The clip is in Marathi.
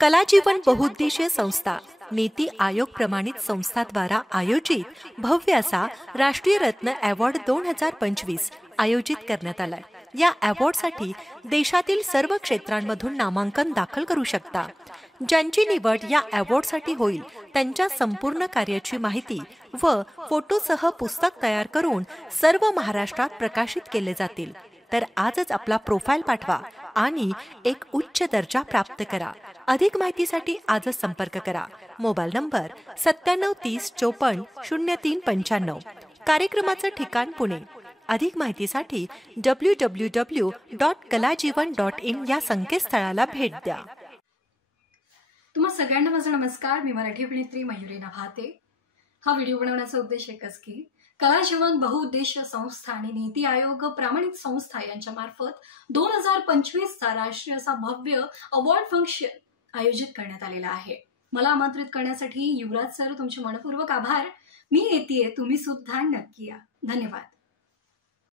कलाजीवन बहुउद्देशीय संस्था नीति आयोग प्रमाणित संस्था द्वारा आयोजित भव्य असा राष्ट्रीय रत्न अवॉर्ड 2025 आयोजित करण्यात आलाय। या अवॉर्डसाठी देशातील सर्व क्षेत्रांमधून नामांकन दाखल करू शकता। ज्यांची निवड या अवॉर्डसाठी होईल त्यांच्या संपूर्ण कार्याची माहिती व फोटोसह पुस्तक तयार करून सर्व महाराष्ट्रात प्रकाशित केले जातील। तर आजच आपला प्रोफाइल पाठवा आणि एक उच्च दर्जा प्राप्त करा। अधिक माहितीसाठी आजच संपर्क करा। Mobile number 9730540395। कार्यक्रमाचं ठिकाण पुणे। अधिक माहितीसाठी www.kalajivan.in या संकेतस्थळाला भेट द्या। तुम्हा सगळ्यांना माझा नमस्कार। मी मराठी अभिनेत्री मयुरी नभाते। हा व्हिडिओ बनवण्याचा उद्देश एकच की कलाजीवन बहुउद्देशीय संस्था आणि नीति आयोग प्रमाणित संस्था यांच्या मार्फत 2025 चा राष्ट्रीय असा भव्य अवॉर्ड फंक्शन आयोजित करण्यात आलेला आहे। मला आमंत्रित करण्यासाठी युवराज सर तुमचे मनपूर्वक आभार। मी येतेय, तुम्ही सुद्धा नक्की या। धन्यवाद।